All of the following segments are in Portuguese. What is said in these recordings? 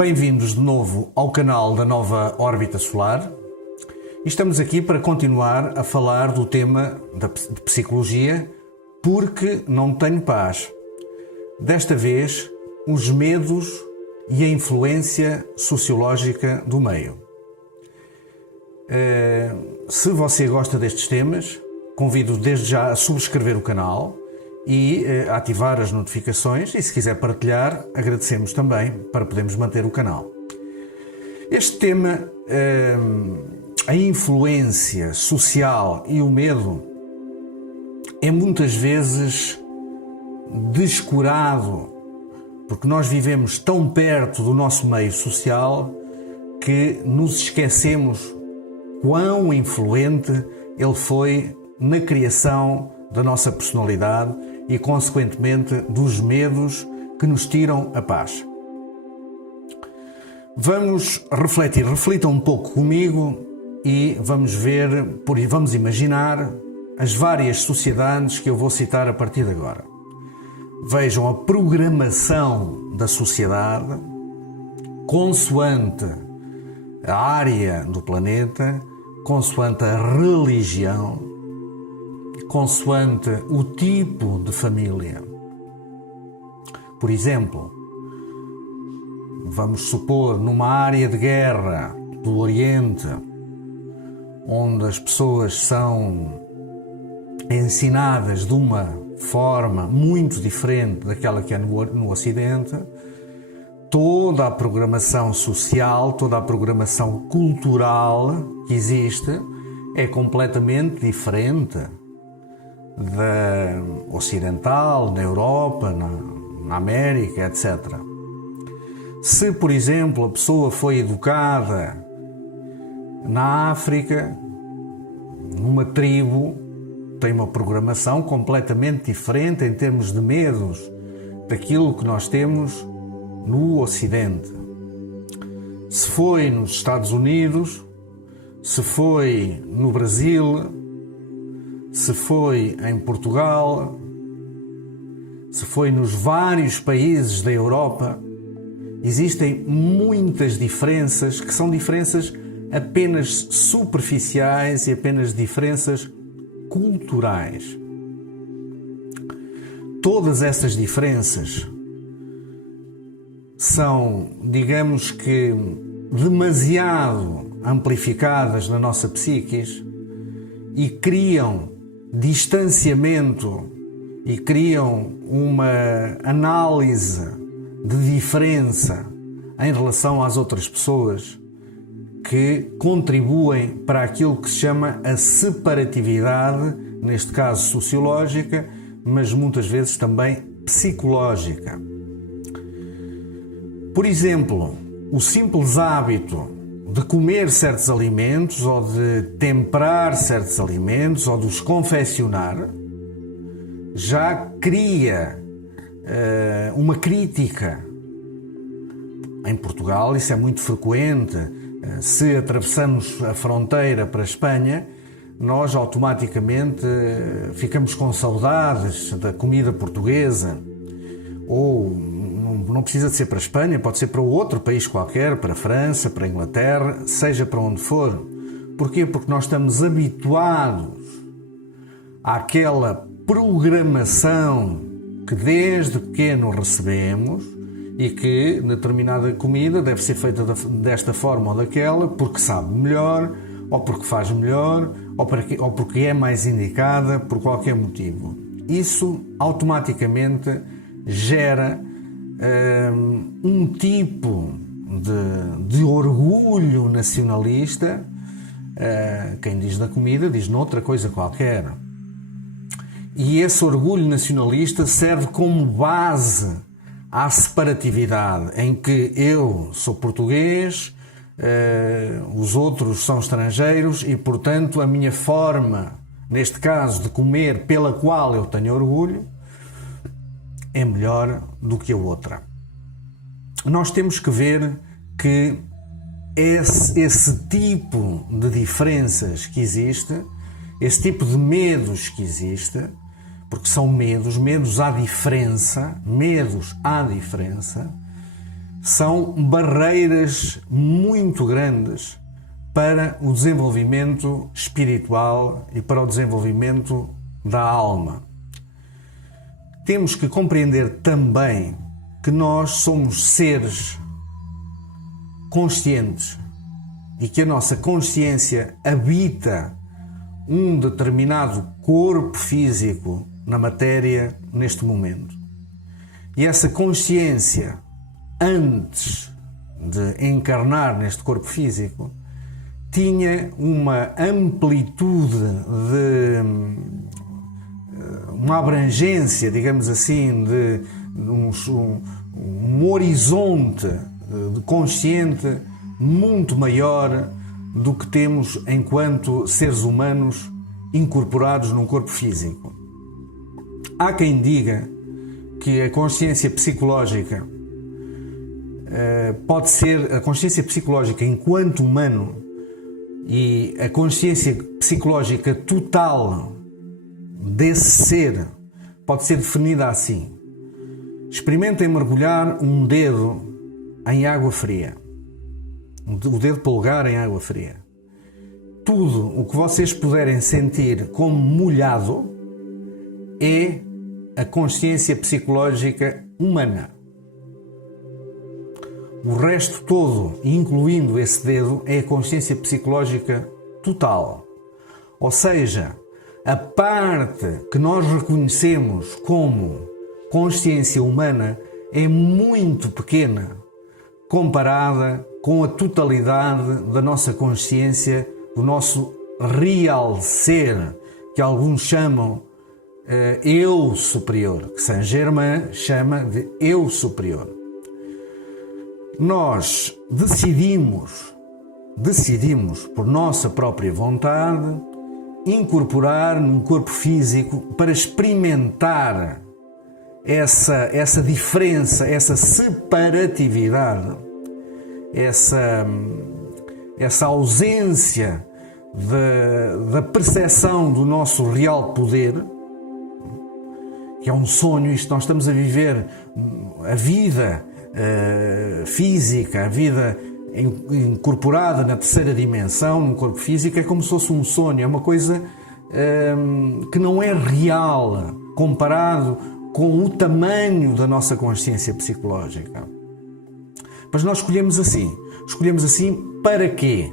Bem-vindos de novo ao canal da Nova Órbita Solar. E estamos aqui para continuar a falar do tema de psicologia, porque não tenho paz. Desta vez, os medos e a influência sociológica do meio. Se você gosta destes temas, convido desde já a subscrever o canal e a ativar as notificações, e se quiser partilhar, agradecemos também para podermos manter o canal. Este tema, a influência social e o medo, é muitas vezes descurado, porque nós vivemos tão perto do nosso meio social que nos esquecemos quão influente ele foi na criação da nossa personalidade e, consequentemente, dos medos que nos tiram a paz. Vamos refletir, reflita um pouco comigo e vamos ver, vamos imaginar as várias sociedades que eu vou citar a partir de agora. Vejam a programação da sociedade consoante a área do planeta, consoante a religião, consoante o tipo de família. Por exemplo, vamos supor numa área de guerra do Oriente, onde as pessoas são ensinadas de uma forma muito diferente daquela que é no Ocidente, toda a programação social, toda a programação cultural que existe é completamente diferente da ocidental, na Europa, na América, etc. Se, por exemplo, a pessoa foi educada na África, numa tribo, tem uma programação completamente diferente em termos de medos daquilo que nós temos no Ocidente. Se foi nos Estados Unidos, se foi no Brasil, se foi em Portugal, se foi nos vários países da Europa, existem muitas diferenças que são diferenças apenas superficiais e apenas diferenças culturais. Todas essas diferenças são, digamos que, demasiado amplificadas na nossa psique e criam distanciamento e criam uma análise de diferença em relação às outras pessoas que contribuem para aquilo que se chama a separatividade, neste caso sociológica, mas muitas vezes também psicológica. Por exemplo, o simples hábito de comer certos alimentos ou de temperar certos alimentos ou de os confeccionar já cria uma crítica. Em Portugal isso é muito frequente. Se atravessamos a fronteira para a Espanha, nós automaticamente ficamos com saudades da comida portuguesa. Ou não precisa de ser para a Espanha, pode ser para outro país qualquer, para a França, para a Inglaterra, seja para onde for. Porquê? Porque nós estamos habituados àquela programação que desde pequeno recebemos e que determinada comida deve ser feita desta forma ou daquela, porque sabe melhor, ou porque faz melhor, ou porque é mais indicada por qualquer motivo. Isso automaticamente gera um tipo de orgulho nacionalista. Quem diz da comida diz noutra coisa qualquer. E esse orgulho nacionalista serve como base à separatividade, em que eu sou português, os outros são estrangeiros e, portanto, a minha forma, neste caso, de comer pela qual eu tenho orgulho, é melhor do que a outra. Nós temos que ver que esse tipo de diferenças que existe, esse tipo de medos que existe, porque são medos à diferença, são barreiras muito grandes para o desenvolvimento espiritual e para o desenvolvimento da alma. Temos que compreender também que nós somos seres conscientes e que a nossa consciência habita um determinado corpo físico na matéria neste momento. E essa consciência, antes de encarnar neste corpo físico, tinha uma amplitude uma abrangência, digamos assim, de um horizonte de consciente muito maior do que temos enquanto seres humanos incorporados num corpo físico. Há quem diga que a consciência psicológica pode ser a consciência psicológica enquanto humano e a consciência psicológica total desse ser pode ser definida assim. Experimentem mergulhar um dedo em água fria. O dedo polegar em água fria. Tudo o que vocês puderem sentir como molhado é a consciência psicológica humana. O resto todo, incluindo esse dedo, é a consciência psicológica total. Ou seja, a parte que nós reconhecemos como consciência humana é muito pequena comparada com a totalidade da nossa consciência, do nosso real ser, que alguns chamam eu superior, que Saint-Germain chama de eu superior. Nós decidimos por nossa própria vontade incorporar num corpo físico para experimentar essa diferença, essa separatividade, essa ausência da percepção do nosso real poder, que é um sonho. Isto, nós estamos a viver a vida física, a vida incorporada na terceira dimensão, num corpo físico, é como se fosse um sonho, é uma coisa que não é real comparado com o tamanho da nossa consciência psicológica. Mas nós escolhemos assim para quê?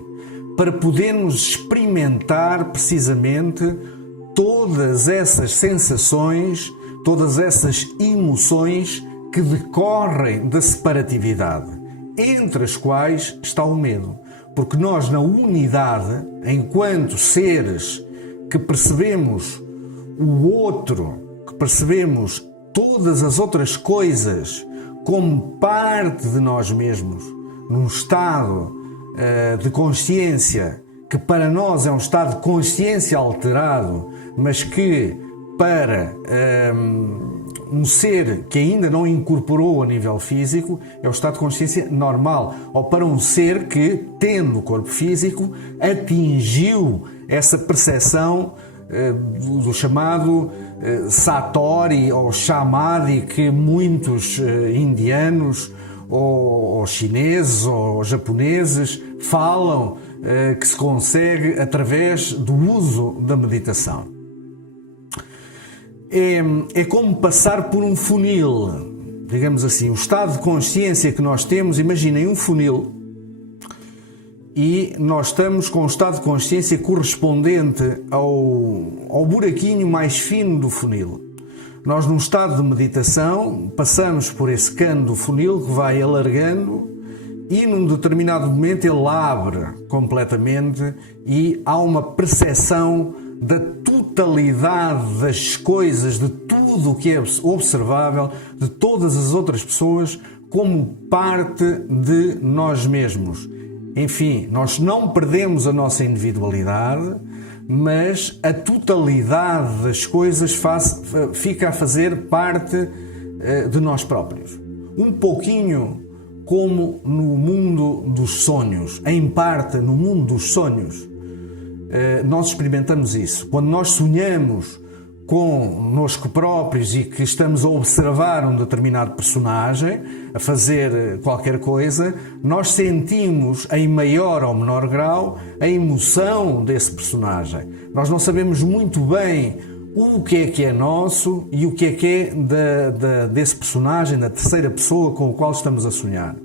Para podermos experimentar precisamente todas essas sensações, todas essas emoções que decorrem da separatividade, entre as quais está o medo. Porque nós, na unidade, enquanto seres que percebemos o outro, que percebemos todas as outras coisas como parte de nós mesmos, num estado de consciência que para nós é um estado de consciência alterado, mas que para um ser que ainda não incorporou a nível físico é o estado de consciência normal, ou para um ser que, tendo o corpo físico, atingiu essa percepção do chamado Satori ou Samadhi, que muitos indianos ou chineses ou japoneses falam que se consegue através do uso da meditação. É como passar por um funil, digamos assim, o estado de consciência que nós temos. Imaginem um funil e nós estamos com o estado de consciência correspondente ao buraquinho mais fino do funil. Nós, num estado de meditação, passamos por esse cano do funil que vai alargando e num determinado momento ele abre completamente e há uma percepção da totalidade das coisas, de tudo o que é observável, de todas as outras pessoas, como parte de nós mesmos. Enfim, nós não perdemos a nossa individualidade, mas a totalidade das coisas fica a fazer parte de nós próprios. Um pouquinho como no mundo dos sonhos, em parte no mundo dos sonhos. Nós experimentamos isso. Quando nós sonhamos connosco próprios e que estamos a observar um determinado personagem a fazer qualquer coisa, nós sentimos em maior ou menor grau a emoção desse personagem. Nós não sabemos muito bem o que é nosso e o que é desse personagem, da terceira pessoa com o qual estamos a sonhar.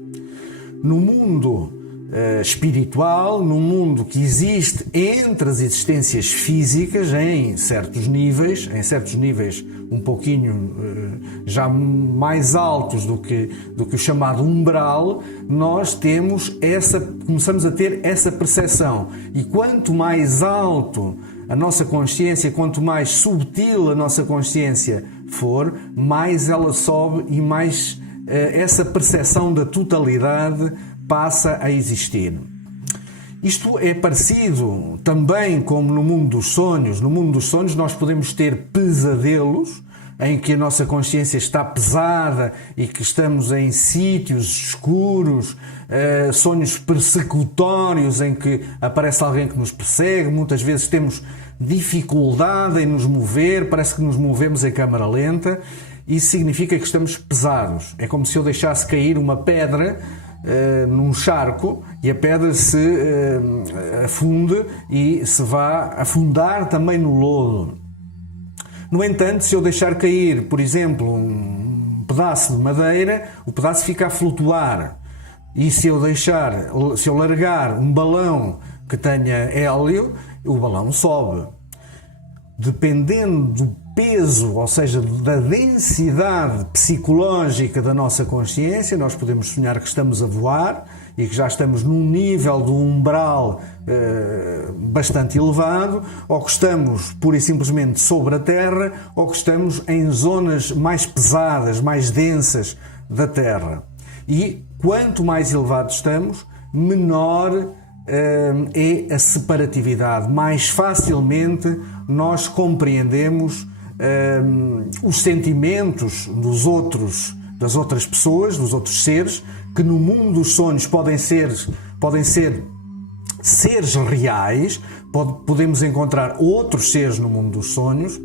No mundo espiritual, num mundo que existe entre as existências físicas em certos níveis um pouquinho já mais altos do que o chamado umbral, nós começamos a ter essa percepção. E quanto mais alto a nossa consciência, quanto mais subtil a nossa consciência for, mais ela sobe e mais essa percepção da totalidade passa a existir. Isto é parecido também como no mundo dos sonhos. No mundo dos sonhos nós podemos ter pesadelos em que a nossa consciência está pesada e que estamos em sítios escuros, sonhos persecutórios em que aparece alguém que nos persegue, muitas vezes temos dificuldade em nos mover, parece que nos movemos em câmara lenta. Isso significa que estamos pesados. É como se eu deixasse cair uma pedra num charco e a pedra se afunde e se vá afundar também no lodo. No entanto, se eu deixar cair, por exemplo, um pedaço de madeira, o pedaço fica a flutuar. E se eu largar um balão que tenha hélio, o balão sobe. Dependendo do peso, ou seja, da densidade psicológica da nossa consciência, nós podemos sonhar que estamos a voar e que já estamos num nível do umbral bastante elevado, ou que estamos pura e simplesmente sobre a Terra, ou que estamos em zonas mais pesadas, mais densas da Terra. E quanto mais elevados estamos, menor é a separatividade. Mais facilmente nós compreendemos os sentimentos das outras pessoas, dos outros seres, que no mundo dos sonhos podem ser seres reais, podemos encontrar outros seres no mundo dos sonhos,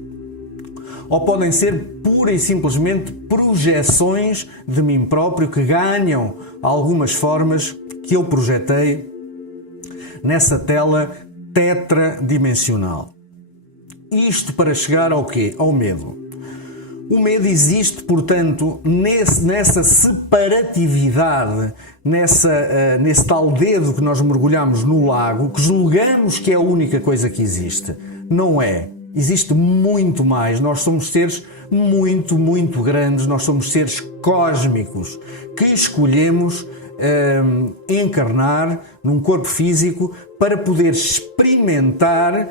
ou podem ser pura e simplesmente projeções de mim próprio que ganham algumas formas que eu projetei nessa tela tetradimensional. Isto para chegar ao quê? Ao medo. O medo existe, portanto, nessa separatividade, nesse tal dedo que nós mergulhamos no lago, que julgamos que é a única coisa que existe. Não é. Existe muito mais. Nós somos seres muito, muito grandes. Nós somos seres cósmicos que escolhemos encarnar num corpo físico para poder experimentar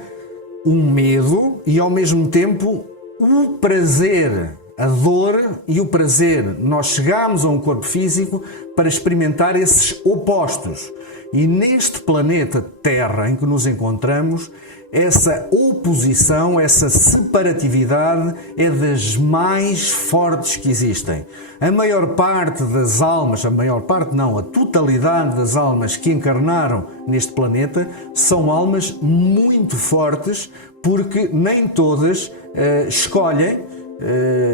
um medo e, ao mesmo tempo, o prazer, a dor e o prazer. Nós chegamos a um corpo físico para experimentar esses opostos. E neste planeta Terra em que nos encontramos, essa oposição, essa separatividade é das mais fortes que existem. A maior parte das almas, a totalidade das almas que encarnaram neste planeta são almas muito fortes, porque nem todas escolhem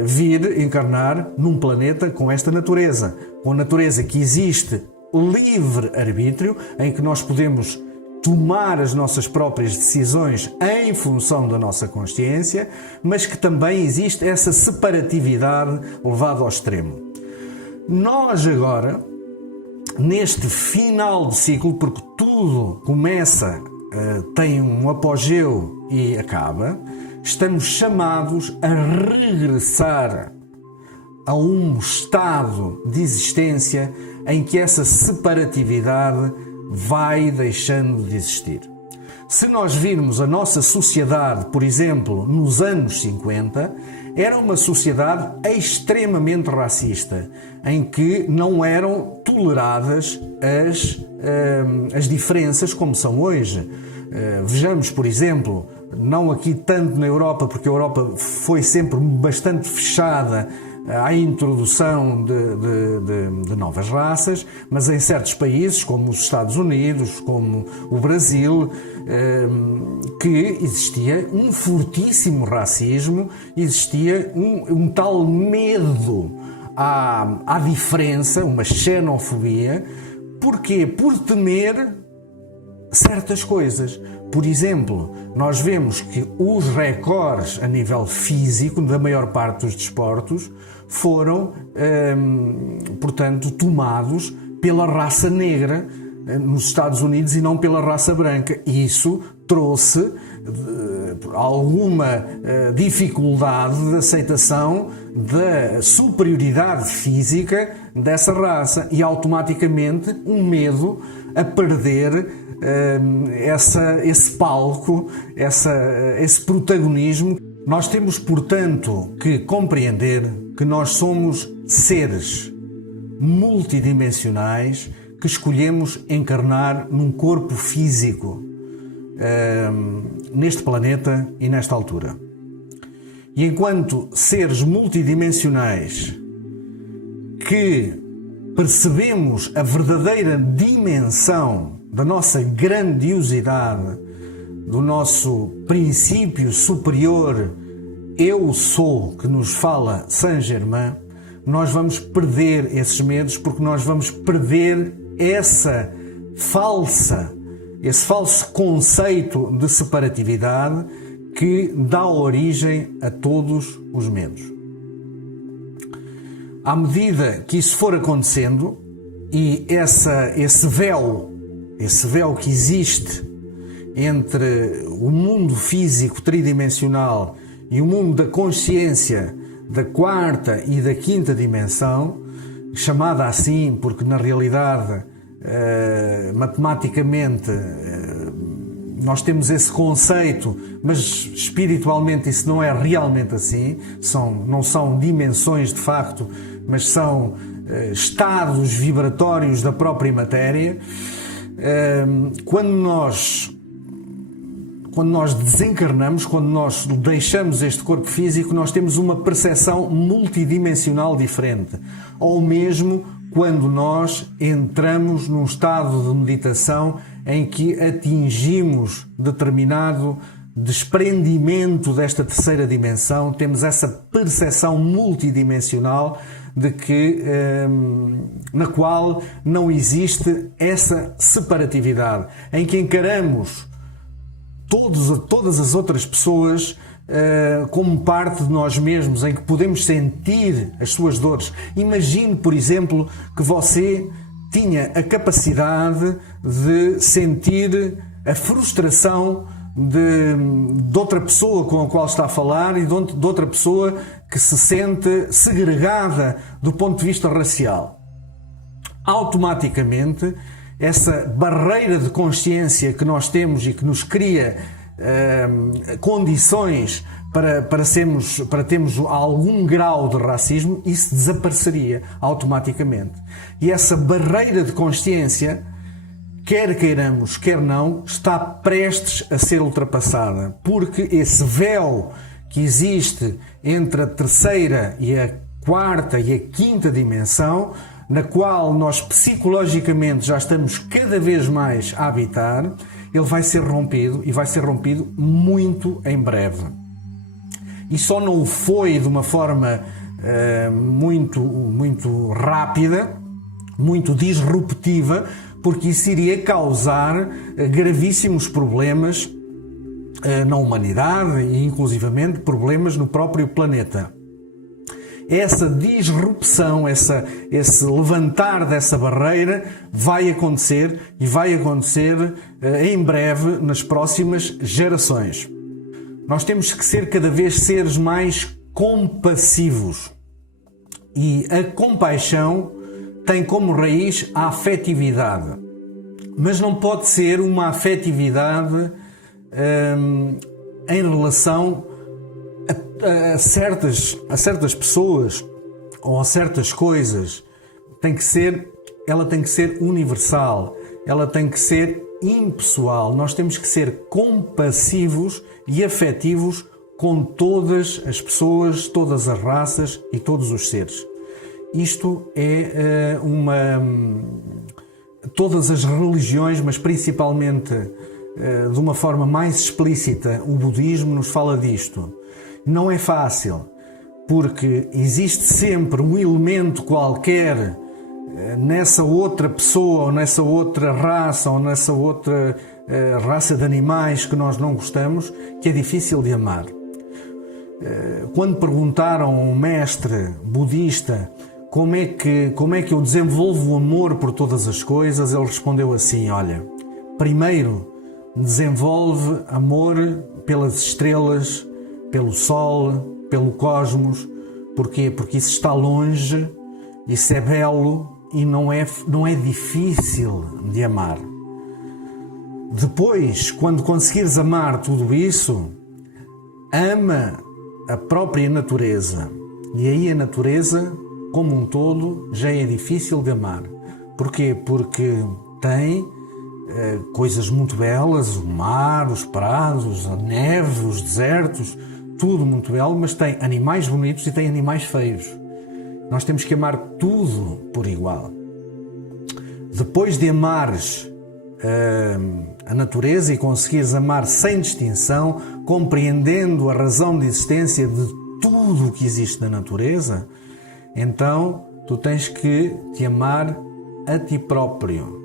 vir encarnar num planeta com esta natureza. Com a natureza que existe livre-arbítrio, em que nós podemos tomar as nossas próprias decisões em função da nossa consciência, mas que também existe essa separatividade levada ao extremo. Nós agora, neste final de ciclo, porque tudo começa, tem um apogeu e acaba, estamos chamados a regressar a um estado de existência em que essa separatividade vai deixando de existir. Se nós virmos a nossa sociedade, por exemplo, nos anos 50, era uma sociedade extremamente racista, em que não eram toleradas as diferenças como são hoje. Vejamos, por exemplo, não aqui tanto na Europa, porque a Europa foi sempre bastante fechada à introdução de novas raças, mas em certos países, como os Estados Unidos, como o Brasil, que existia um fortíssimo racismo, existia um tal medo à diferença, uma xenofobia. Porquê? Por temer certas coisas. Por exemplo, nós vemos que os recordes a nível físico da maior parte dos desportos foram, portanto, tomados pela raça negra nos Estados Unidos e não pela raça branca. E isso trouxe alguma dificuldade de aceitação da superioridade física dessa raça e automaticamente um medo a perder esse palco, esse protagonismo. Nós temos, portanto, que compreender que nós somos seres multidimensionais que escolhemos encarnar num corpo físico neste planeta e nesta altura. E enquanto seres multidimensionais que percebemos a verdadeira dimensão da nossa grandiosidade, do nosso princípio superior, eu sou, que nos fala Saint-Germain, nós vamos perder esses medos, porque nós vamos perder esse falso conceito de separatividade que dá origem a todos os medos. À medida que isso for acontecendo e esse véu que existe entre o mundo físico tridimensional e o mundo da consciência da quarta e da quinta dimensão, chamada assim porque na realidade matematicamente nós temos esse conceito, mas espiritualmente isso não é realmente assim, não são dimensões de facto, mas são estados vibratórios da própria matéria. Quando nós desencarnamos, quando nós deixamos este corpo físico, nós temos uma percepção multidimensional diferente. Ou mesmo quando nós entramos num estado de meditação em que atingimos determinado desprendimento desta terceira dimensão, temos essa percepção multidimensional de que, na qual não existe essa separatividade, em que encaramos todas as outras pessoas como parte de nós mesmos, em que podemos sentir as suas dores. Imagine, por exemplo, que você tinha a capacidade de sentir a frustração de outra pessoa com a qual está a falar e de outra pessoa que se sente segregada do ponto de vista racial. Automaticamente, essa barreira de consciência que nós temos e que nos cria condições para termos algum grau de racismo, isso desapareceria automaticamente. E essa barreira de consciência, quer queiramos, quer não, está prestes a ser ultrapassada, porque esse véu que existe entre a terceira e a quarta e a quinta dimensão, na qual nós psicologicamente já estamos cada vez mais a habitar, ele vai ser rompido, e vai ser rompido muito em breve. E só não o foi de uma forma muito rápida, muito disruptiva, porque isso iria causar gravíssimos problemas na humanidade e inclusivamente problemas no próprio planeta. Essa disrupção, esse levantar dessa barreira vai acontecer, e vai acontecer em breve nas próximas gerações. Nós temos que ser cada vez seres mais compassivos, e a compaixão tem como raiz a afetividade, mas não pode ser uma afetividade em relação a certas pessoas ou a certas coisas. Ela tem que ser universal, ela tem que ser impessoal. Nós temos que ser compassivos e afetivos com todas as pessoas, todas as raças e todos os seres. Isto é todas as religiões, mas principalmente de uma forma mais explícita, o budismo nos fala disto. Não é fácil, porque existe sempre um elemento qualquer nessa outra pessoa, ou nessa outra raça, ou nessa outra raça de animais que nós não gostamos, que é difícil de amar. Quando perguntaram a um mestre budista como é que eu desenvolvo o amor por todas as coisas, ele respondeu assim: olha, primeiro desenvolve amor pelas estrelas, pelo sol, pelo cosmos. Porquê? Porque isso está longe, isso é belo e não é difícil de amar. Depois, quando conseguires amar tudo isso, ama a própria natureza. E aí a natureza, como um todo, já é difícil de amar. Porquê? Porque tem coisas muito belas, o mar, os prados, a neve, os desertos, tudo muito belo, mas tem animais bonitos e tem animais feios. Nós temos que amar tudo por igual. Depois de amares a natureza e conseguires amar sem distinção, compreendendo a razão de existência de tudo o que existe na natureza, então tu tens que te amar a ti próprio.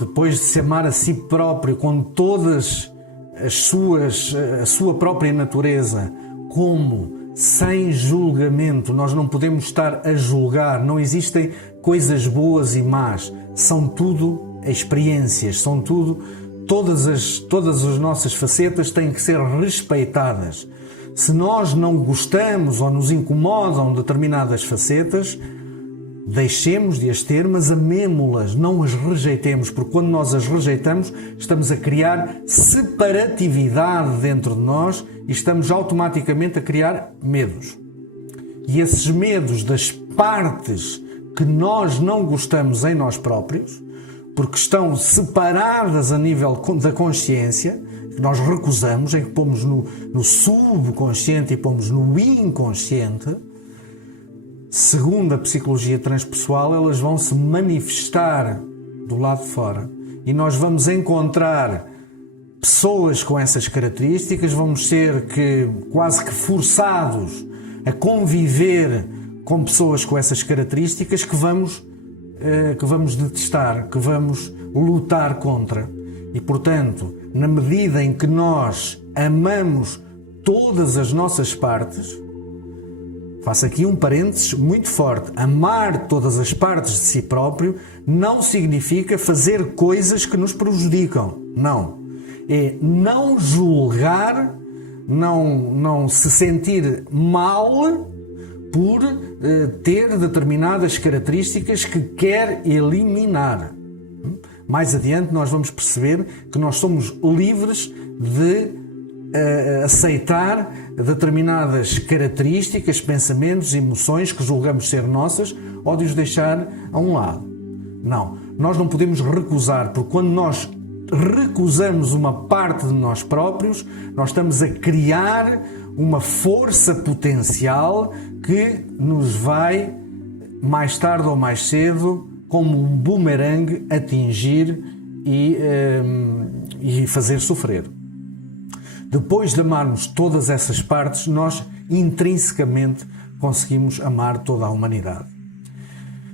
Depois de se amar a si próprio com todas a sua própria natureza, como sem julgamento, nós não podemos estar a julgar, não existem coisas boas e más, são tudo experiências, são tudo, todas as nossas facetas têm que ser respeitadas. Se nós não gostamos ou nos incomodam determinadas facetas, deixemos de as ter, mas amemo-las, não as rejeitemos, porque quando nós as rejeitamos, estamos a criar separatividade dentro de nós e estamos automaticamente a criar medos. E esses medos das partes que nós não gostamos em nós próprios, porque estão separadas a nível da consciência, que nós recusamos, em que pomos no subconsciente e pomos no inconsciente, segundo a psicologia transpessoal, elas vão se manifestar do lado de fora. E nós vamos encontrar pessoas com essas características, vamos ser quase que forçados a conviver com pessoas com essas características que vamos detestar, que vamos lutar contra. E, portanto, na medida em que nós amamos todas as nossas partes, faço aqui um parênteses muito forte, amar todas as partes de si próprio não significa fazer coisas que nos prejudicam. Não. É não julgar, não se sentir mal por ter determinadas características que quer eliminar. Mais adiante nós vamos perceber que nós somos livres de aceitar determinadas características, pensamentos, emoções que julgamos ser nossas ou de os deixar a um lado. Não, nós não podemos recusar, porque quando nós recusamos uma parte de nós próprios, nós estamos a criar uma força potencial que nos vai, mais tarde ou mais cedo, como um bumerangue, atingir e fazer sofrer. Depois de amarmos todas essas partes, nós intrinsecamente conseguimos amar toda a humanidade.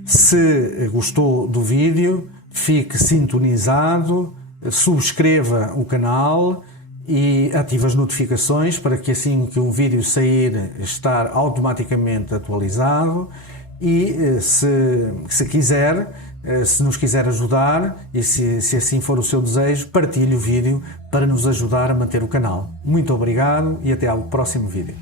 Se gostou do vídeo, fique sintonizado, subscreva o canal e ative as notificações para que assim que um vídeo sair, estar automaticamente atualizado. E se quiser, se nos quiser ajudar e se assim for o seu desejo, partilhe o vídeo para nos ajudar a manter o canal. Muito obrigado e até ao próximo vídeo.